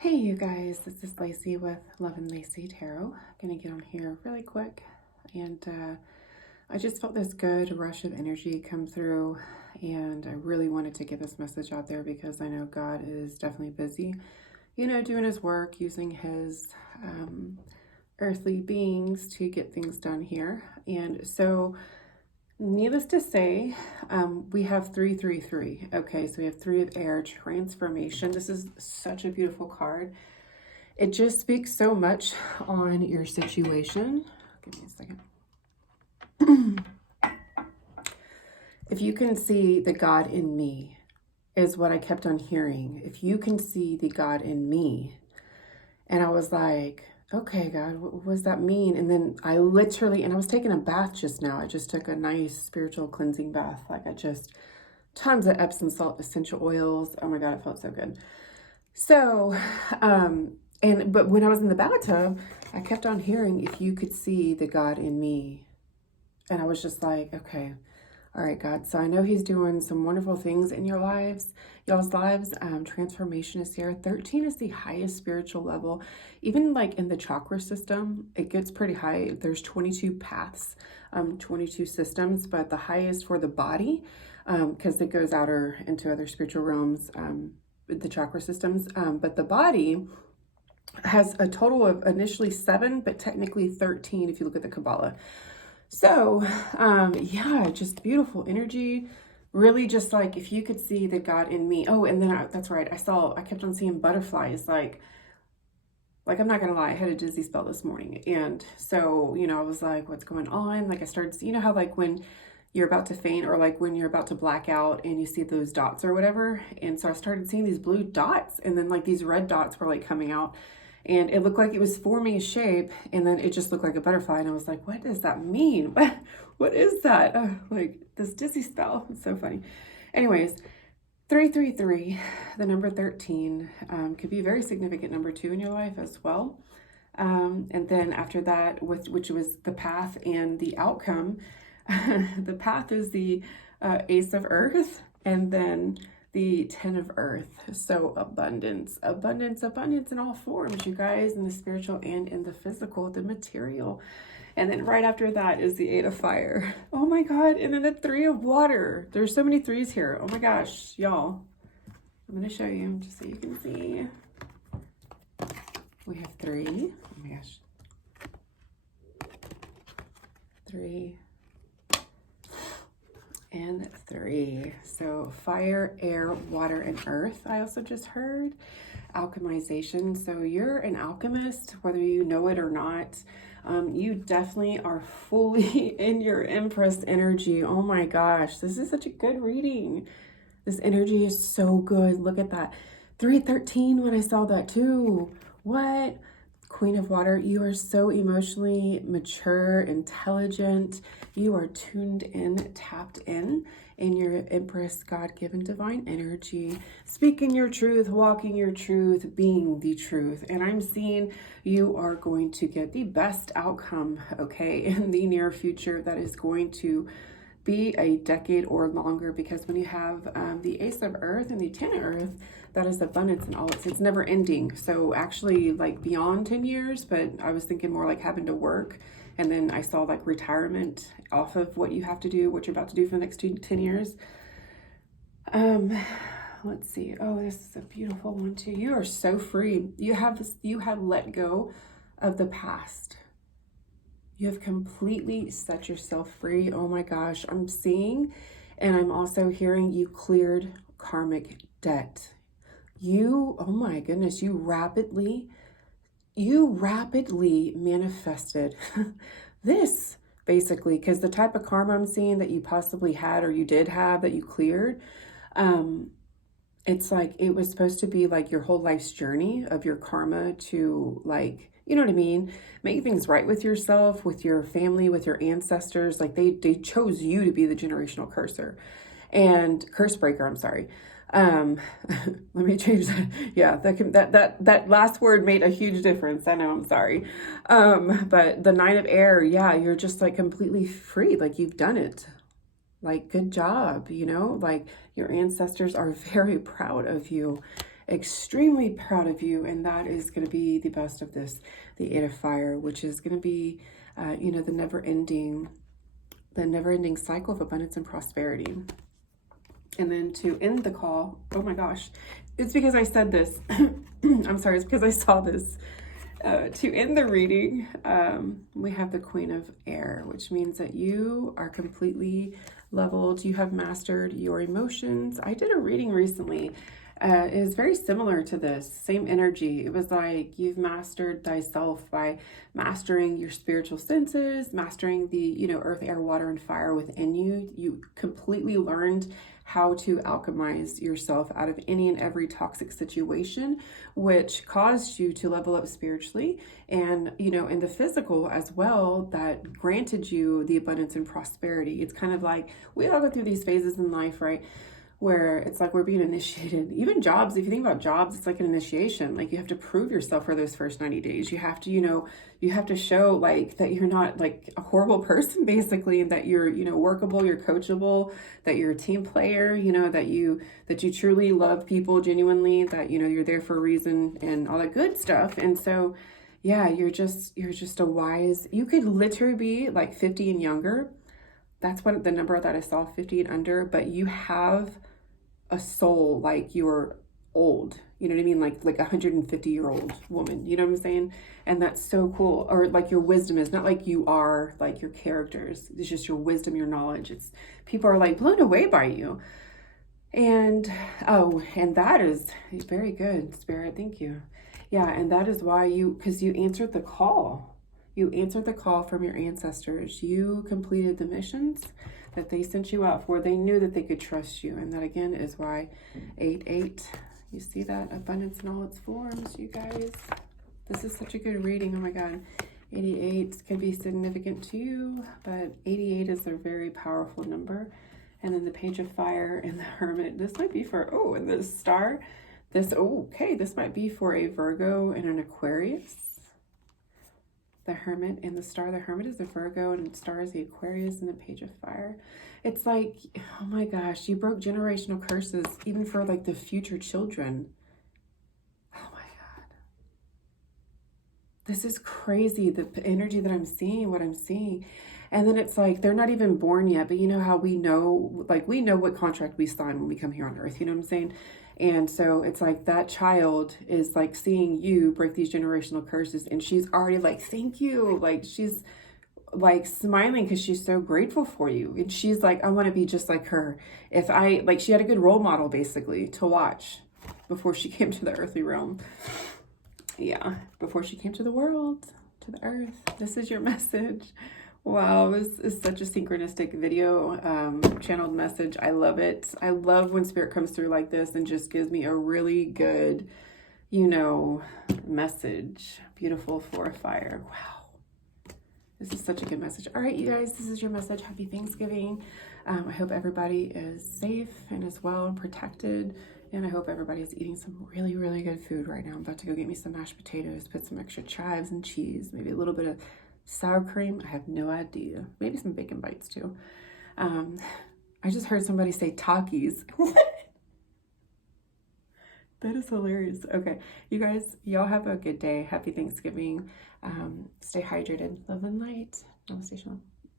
Hey you guys, this is Lacey with Love and Lacey Tarot. I'm gonna get on here really quick, and I just felt this good rush of energy come through, and I really wanted to get this message out there because I know God is definitely busy, doing his work, using his earthly beings to get things done here. And so needless to say, we have 333. Okay, so we have 3 of air, transformation. This is such a beautiful card. It just speaks so much on your situation. Give me a second. If you can see the God in me, is what I kept on hearing. If you can see the God in me. And I was like, okay, God, what does that mean? And then I was taking a bath just now. I just took a nice spiritual cleansing bath. Tons of Epsom salt, essential oils. Oh my God, it felt so good. So, but when I was in the bathtub, I kept on hearing, if you could see the God in me. And I was just like, okay, all right, God. So I know he's doing some wonderful things in y'all's lives. Transformation is here. 13 is the highest spiritual level. Even like in the chakra system, it gets pretty high. There's 22 paths, 22 systems, but the highest for the body, because it goes outer into other spiritual realms, the chakra systems. But the body has a total of initially 7, but technically 13 if you look at the Kabbalah. So, yeah, just beautiful energy. Really just like, if you could see the God in me. Oh, and then that's right. I kept on seeing butterflies. Like I'm not going to lie, I had a dizzy spell this morning. And so, I was like, what's going on? Like I started, how like when you're about to faint or like when you're about to black out and you see those dots or whatever. And so I started seeing these blue dots, and then like these red dots were like coming out. And it looked like it was forming a shape, and then it just looked like a butterfly. And I was like, what does that mean? What is that? Like this dizzy spell. It's so funny. Anyways, 333, the number 13, could be a very significant number 2 in your life as well. And then after that, which was the path and the outcome, the path is the Ace of Earth, and then the 10 of Earth. So abundance in all forms, you guys, in the spiritual and in the physical, the material. And then right after that is the 8 of Fire. Oh my God. And then the 3 of Water. There's so many 3s here. Oh my gosh, y'all. I'm going to show you just so you can see. We have 3. Oh my gosh. 3. And 3. So fire, air, water, and earth. I also just heard alchemization. So you're an alchemist, whether you know it or not. You definitely are fully in your Empress energy. Oh my gosh, this is such a good reading. This energy is so good. Look at that. 313 when I saw that too. What? Queen of Water, you are so emotionally mature, intelligent. You are tuned in, tapped in your Empress, God-given divine energy, speaking your truth, walking your truth, being the truth. And I'm seeing you are going to get the best outcome, okay, in the near future that is going to be a decade or longer, because when you have the Ace of Earth and the 10 of Earth, that is abundance and all. It's never ending. So actually like beyond 10 years, but I was thinking more like having to work. And then I saw like retirement off of what you have to do, what you're about to do for the next 10 years. Let's see. Oh, this is a beautiful one too. You are so free. You have let go of the past. You have completely set yourself free. Oh my gosh, I'm seeing, and I'm also hearing you cleared karmic debt. Oh my goodness, you rapidly manifested this, basically, because the type of karma I'm seeing that you possibly had or you did have that you cleared, it's like it was supposed to be like your whole life's journey of your karma to, like, you know what I mean? Make things right with yourself, with your family, with your ancestors. Like they chose you to be the generational curse breaker, I'm sorry. Let me change that. Yeah, that last word made a huge difference. I know, I'm sorry. But the 9 of Air, yeah, you're just like completely free. Like you've done it. Like, good job, like your ancestors are very proud of you. extremely proud of you. And that is going to be the best of this, the Eight of Fire, which is going to be, the never-ending cycle of abundance and prosperity. And then to end the call, oh my gosh, it's because I said this. I'm sorry, it's because I saw this. To end the reading, we have the Queen of Air, which means that you are completely leveled. You have mastered your emotions. I did a reading recently. It is very similar to this, same energy. It was like you've mastered thyself by mastering your spiritual senses, mastering the, earth, air, water, and fire within you. You completely learned how to alchemize yourself out of any and every toxic situation, which caused you to level up spiritually and, in the physical as well, that granted you the abundance and prosperity. It's kind of like we all go through these phases in life, right? Where it's like we're being initiated. Even jobs, if you think about jobs, it's like an initiation. Like you have to prove yourself for those first 90 days. You have to, you have to show like that you're not like a horrible person basically, and that you're, workable, you're coachable, that you're a team player, that you truly love people genuinely, that, you're there for a reason and all that good stuff. And so, yeah, you're just a wise, you could literally be like 50 and younger. That's what the number that I saw, 50 and under, but you have a soul like you're old, you know what I mean? Like 150-year-old woman, you know what I'm saying? And that's so cool. Or like your wisdom is not like you are like your characters. It's just your wisdom, your knowledge. It's people are like blown away by you. And and that is very good, Spirit. Thank you. Yeah, and that is why because you answered the call. You answered the call from your ancestors. You completed the missions that they sent you out for. They knew that they could trust you. And that again is why 8-8, you see that abundance in all its forms, you guys. This is such a good reading. Oh my God. 88 can be significant to you, but 88 is a very powerful number. And then the Page of Fire and the Hermit. This might be for, and the Star. This might be for a Virgo and an Aquarius. The Hermit and the Star. The Hermit is the Virgo and the Star is the Aquarius, and the Page of Fire. It's like, oh my gosh, you broke generational curses even for like the future children. Oh my God. This is crazy, the energy that I'm seeing, what I'm seeing. And then it's like, they're not even born yet, but you know how we know what contract we sign when we come here on earth, you know what I'm saying? And so it's like that child is like seeing you break these generational curses, and she's already like, thank you. Like she's like smiling because she's so grateful for you. And she's like, I want to be just like her. She had a good role model basically to watch before she came to the earthly realm. Yeah, before she came to the world, to the earth. This is your message. Wow, this is such a synchronistic video, channeled message. I love it. I love when Spirit comes through like this and just gives me a really good, message. Beautiful for fire. Wow. This is such a good message. All right, you guys, this is your message. Happy Thanksgiving. I hope everybody is safe and is well and protected. And I hope everybody is eating some really, really good food right now. I'm about to go get me some mashed potatoes, put some extra chives and cheese, maybe a little bit of sour cream. I have no idea. Maybe some bacon bites too. I just heard somebody say Takis. That is hilarious. Okay, you guys, y'all have a good day. Happy Thanksgiving. Stay hydrated. Love and light. Namaste, Shalom.